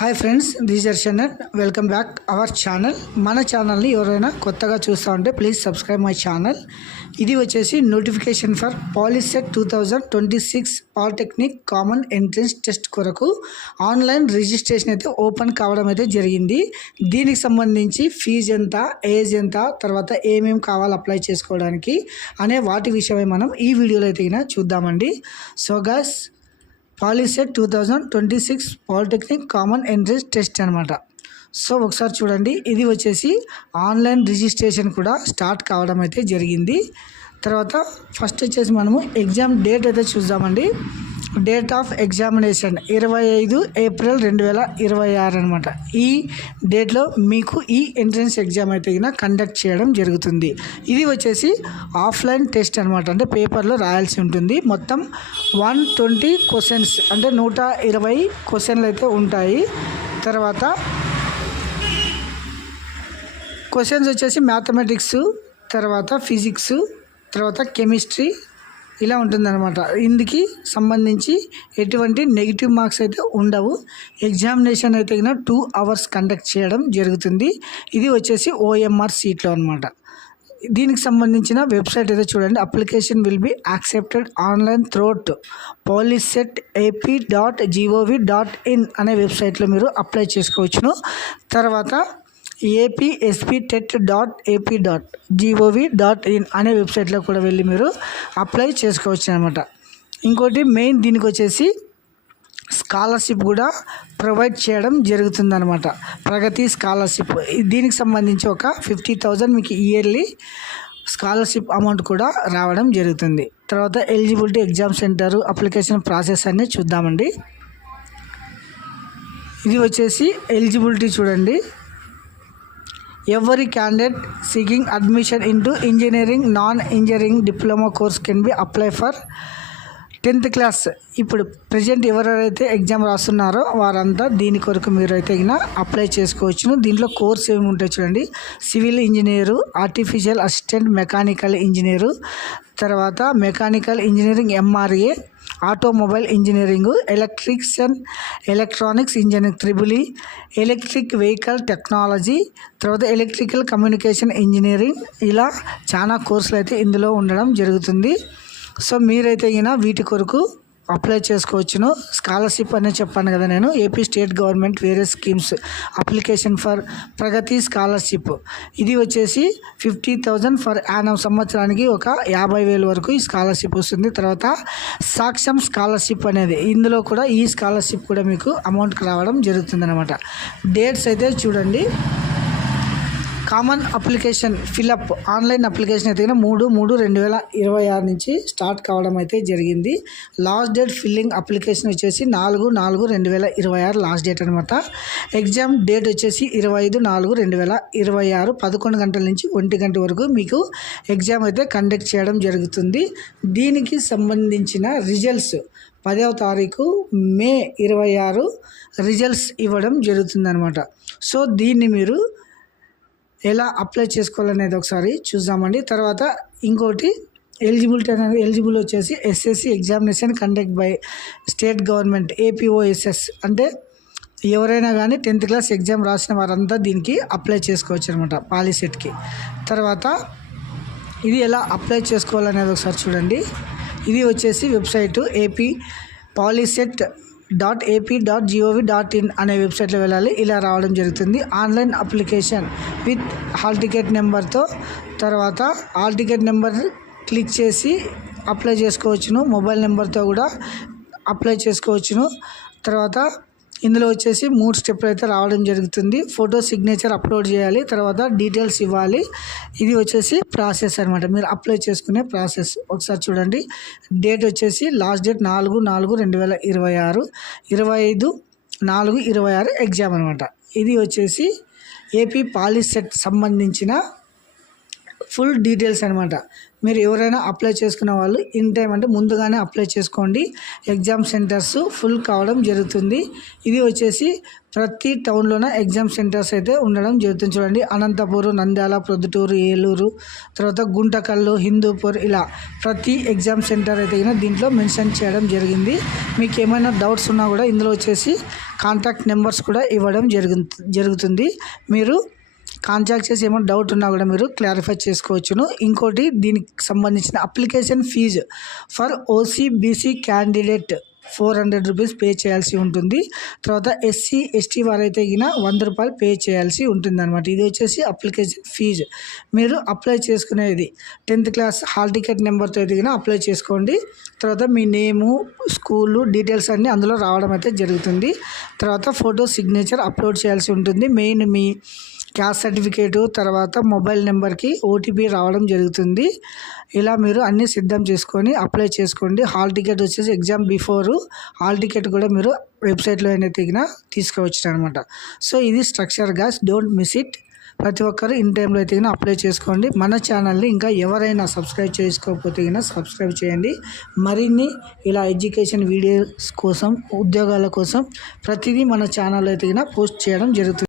Hi friends, this దర్శనర్. Welcome back our channel. మన ఛానల్ని ఎవరైనా కొత్తగా చూస్తూ ఉంటే ప్లీజ్ సబ్స్క్రైబ్ మై ఛానల్. ఇది వచ్చేసి notification for POLYCET 2026 polytechnic common entrance test కొరకు ఆన్లైన్ రిజిస్ట్రేషన్ అయితే ఓపెన్ కావడం అయితే జరిగింది. దీనికి సంబంధించి ఫీజు ఎంత, ఏజ్ ఎంత, తర్వాత ఏమేమి కావాలి అప్లై చేసుకోవడానికి అనే వాటి విషయమై మనం ఈ వీడియోలో అయితే చూద్దామండి. So guys, POLYCET 2026 polytechnic common entrance test అనమాట. సో ఒకసారి చూడండి, ఇది వచ్చేసి ఆన్లైన్ రిజిస్ట్రేషన్ కూడా స్టార్ట్ కావడం అయితే జరిగింది. తర్వాత ఫస్ట్ వచ్చేసి మనము ఎగ్జామ్ డేట్ అయితే చూద్దామండి. డేట్ ఆఫ్ ఎగ్జామినేషన్ 25 ఏప్రిల్ 2026 అనమాట. ఈ డేట్లో మీకు ఈ ఎంట్రన్స్ ఎగ్జామ్ అయితే కండక్ట్ చేయడం జరుగుతుంది. ఇది వచ్చేసి ఆఫ్లైన్ టెస్ట్ అనమాట. అంటే పేపర్లో రాయాల్సి ఉంటుంది. మొత్తం 120 క్వశ్చన్స్, అంటే 120 క్వశ్చన్లు అయితే ఉంటాయి. తర్వాత క్వశ్చన్స్ వచ్చేసి మ్యాథమెటిక్స్, తర్వాత ఫిజిక్స్, తర్వాత కెమిస్ట్రీ ఇలా ఉంటుందన్నమాట. ఇందుకు సంబంధించి ఎటువంటి నెగిటివ్ మార్క్స్ అయితే ఉండవు. ఎగ్జామినేషన్ అయితే 2 hours కండక్ట్ చేయడం జరుగుతుంది. ఇది వచ్చేసి OMR సీట్లో అనమాట. దీనికి సంబంధించిన వెబ్సైట్ అయితే చూడండి. Application will be accepted online throughout poliset.ap.gov.in అనే వెబ్సైట్లో మీరు అప్లై చేసుకోవచ్చును. తర్వాత apspt.ap.gov.in అనే వెబ్సైట్లో కూడా వెళ్ళి మీరు అప్లై చేసుకోవచ్చు అనమాట. ఇంకోటి మెయిన్, దీనికి వచ్చేసి స్కాలర్షిప్ కూడా ప్రొవైడ్ చేయడం జరుగుతుందన్నమాట. ప్రగతి స్కాలర్షిప్, దీనికి సంబంధించి ఒక 50,000 మీకు ఇయర్లీ స్కాలర్షిప్ అమౌంట్ కూడా రావడం జరుగుతుంది. తర్వాత eligibility, exam centre, application process అన్నీ చూద్దామండి. ఇది వచ్చేసి ఎలిజిబిలిటీ చూడండి. Every candidate seeking admission into engineering, non-engineering diploma course can be apply for 10th class. ఇప్పుడు ప్రజెంట్ ఎవరైతే ఎగ్జామ్ రాస్తున్నారో వారంతా దీని కొరకు మీరు అయితే అప్లై చేసుకోవచ్చును. దీంట్లో కోర్స్ ఏమి ఉంటాయి చూడండి. Civil engineer, artificial assistant mechanical engineer, తర్వాత mechanical engineering MRA, automobile engineering, electrician, electronics engineering triple, electric vehicle technology, తర్వాత ఎలక్ట్రికల్ కమ్యూనికేషన్ ఇంజనీరింగ్, ఇలా చాలా కోర్సులు అయితే ఇందులో ఉండడం జరుగుతుంది. సో మీరైతే వీటి కొరకు అప్లై చేసుకోవచ్చును. స్కాలర్షిప్ అనేది చెప్పాను కదా నేను. AP state government various schemes application for Pragati scholarship, ఇది వచ్చేసి 50,000 ఫర్ యానం, సంవత్సరానికి ఒక 50,000 వరకు ఈ స్కాలర్షిప్ వస్తుంది. తర్వాత సాక్ష్యం స్కాలర్షిప్ అనేది, ఇందులో కూడా ఈ స్కాలర్షిప్ కూడా మీకు అమౌంట్కి రావడం జరుగుతుంది అనమాట. డేట్స్ అయితే చూడండి. Common application fill up, online application అయితే 3/3/2026 నుంచి స్టార్ట్ కావడం అయితే జరిగింది. లాస్ట్ డేట్ ఫిల్లింగ్ అప్లికేషన్ వచ్చేసి 4/4/2026 లాస్ట్ డేట్ అనమాట. ఎగ్జామ్ డేట్ వచ్చేసి 25/4/2026 11 గంటల నుంచి 1 గంట వరకు మీకు ఎగ్జామ్ అయితే కండక్ట్ చేయడం జరుగుతుంది. దీనికి సంబంధించిన రిజల్ట్స్ 10వ తారీఖు మే 26 రిజల్ట్స్ ఇవ్వడం జరుగుతుందన్నమాట. సో దీన్ని మీరు ఎలా అప్లై చేసుకోవాలనేది ఒకసారి చూద్దామండి. తర్వాత ఇంకోటి ఎలిజిబిలిటీ అనేది, ఎలిజిబుల్ వచ్చేసి SSC examination conduct by state government APOSS, అంటే ఎవరైనా కానీ 10th క్లాస్ ఎగ్జామ్ రాసిన వారంతా దీనికి అప్లై చేసుకోవచ్చు అనమాట, పాలిసెట్కి. తర్వాత ఇది ఎలా అప్లై చేసుకోవాలనేది ఒకసారి చూడండి. ఇది వచ్చేసి వెబ్సైటు poliset.ap.gov.in అనే వెబ్సైట్లో వెళ్ళాలి. ఇలా రావడం జరుగుతుంది. Online application with hall ticket నెంబర్తో, తర్వాత హాల్ టికెట్ నెంబర్ క్లిక్ చేసి అప్లై చేసుకోవచ్చును. మొబైల్ నెంబర్తో కూడా అప్లై చేసుకోవచ్చును. తర్వాత ఇందులో వచ్చేసి 3 స్టెప్లు అయితే రావడం జరుగుతుంది. ఫోటో, సిగ్నేచర్ అప్లోడ్ చేయాలి, తర్వాత డీటెయిల్స్ ఇవ్వాలి. ఇది వచ్చేసి ప్రాసెస్ అనమాట, మీరు అప్లై చేసుకునే ప్రాసెస్. ఒకసారి చూడండి. డేట్ వచ్చేసి లాస్ట్ డేట్ 4/4/2026, 25/4/26 ఎగ్జామ్ అనమాట. ఇది వచ్చేసి ఏపీ పాలిసెట్ సంబంధించిన ఫుల్ డీటెయిల్స్ అనమాట. మీరు ఎవరైనా అప్లై చేసుకున్న వాళ్ళు ఇన్ టైం అంటే ముందుగానే అప్లై చేసుకోండి. ఎగ్జామ్ సెంటర్స్ ఫుల్ కావడం జరుగుతుంది. ఇది వచ్చేసి ప్రతి టౌన్లోన ఎగ్జామ్ సెంటర్స్ అయితే ఉండడం జరుగుతుంది. చూడండి, అనంతపూర్, నంద్యాల, ప్రొద్దుటూరు, ఏలూరు, తర్వాత గుంటకల్లు, హిందూపూర్, ఇలా ప్రతి ఎగ్జామ్ సెంటర్ అయితే దీంట్లో మెన్షన్ చేయడం జరిగింది. మీకు ఏమైనా డౌట్స్ ఉన్నా కూడా ఇందులో వచ్చేసి కాంటాక్ట్ నెంబర్స్ కూడా ఇవ్వడం జరుగుతుంది. మీరు కాంటాక్ట్ చేసి ఏమైనా డౌట్ ఉన్నా కూడా మీరు క్లారిఫై చేసుకోవచ్చును. ఇంకోటి, దీనికి సంబంధించిన application fee for OC BC candidate 400 rupees pay చేయాల్సి ఉంటుంది. తర్వాత ఎస్సీ ఎస్టీ వారైతే ₹100 పే చేయాల్సి ఉంటుంది అనమాట. ఇది వచ్చేసి అప్లికేషన్ ఫీజు. మీరు అప్లై చేసుకునేది 10th క్లాస్ హాల్ టికెట్ నెంబర్తో అయితే అప్లై చేసుకోండి. తర్వాత మీ నేము, స్కూలు డీటెయిల్స్ అన్నీ అందులో రావడం అయితే జరుగుతుంది. తర్వాత ఫోటో సిగ్నేచర్ అప్లోడ్ చేయాల్సి ఉంటుంది. మెయిన్ మీ క్యాస్ట్ సర్టిఫికేటు, తర్వాత మొబైల్ నెంబర్కి ఓటీపీ రావడం జరుగుతుంది. ఇలా మీరు అన్నీ సిద్ధం చేసుకొని అప్లై చేసుకోండి. హాల్ టికెట్ వచ్చేసి ఎగ్జామ్ బిఫోరు హాల్ టికెట్ కూడా మీరు వెబ్సైట్లో అయితే తీసుకోవచ్చు అనమాట. సో ఇది structure guys, don't miss it. ప్రతి ఒక్కరు ఇన్ టైంలో అయితే అప్లై చేసుకోండి. మన ఛానల్ని ఇంకా ఎవరైనా సబ్స్క్రైబ్ చేసుకోకపోతే సబ్స్క్రైబ్ చేయండి. మరిన్ని ఇలా ఎడ్యుకేషన్ వీడియోస్ కోసం, ఉద్యోగాల కోసం ప్రతిదీ మన ఛానల్లో అయితే పోస్ట్ చేయడం జరుగుతుంది.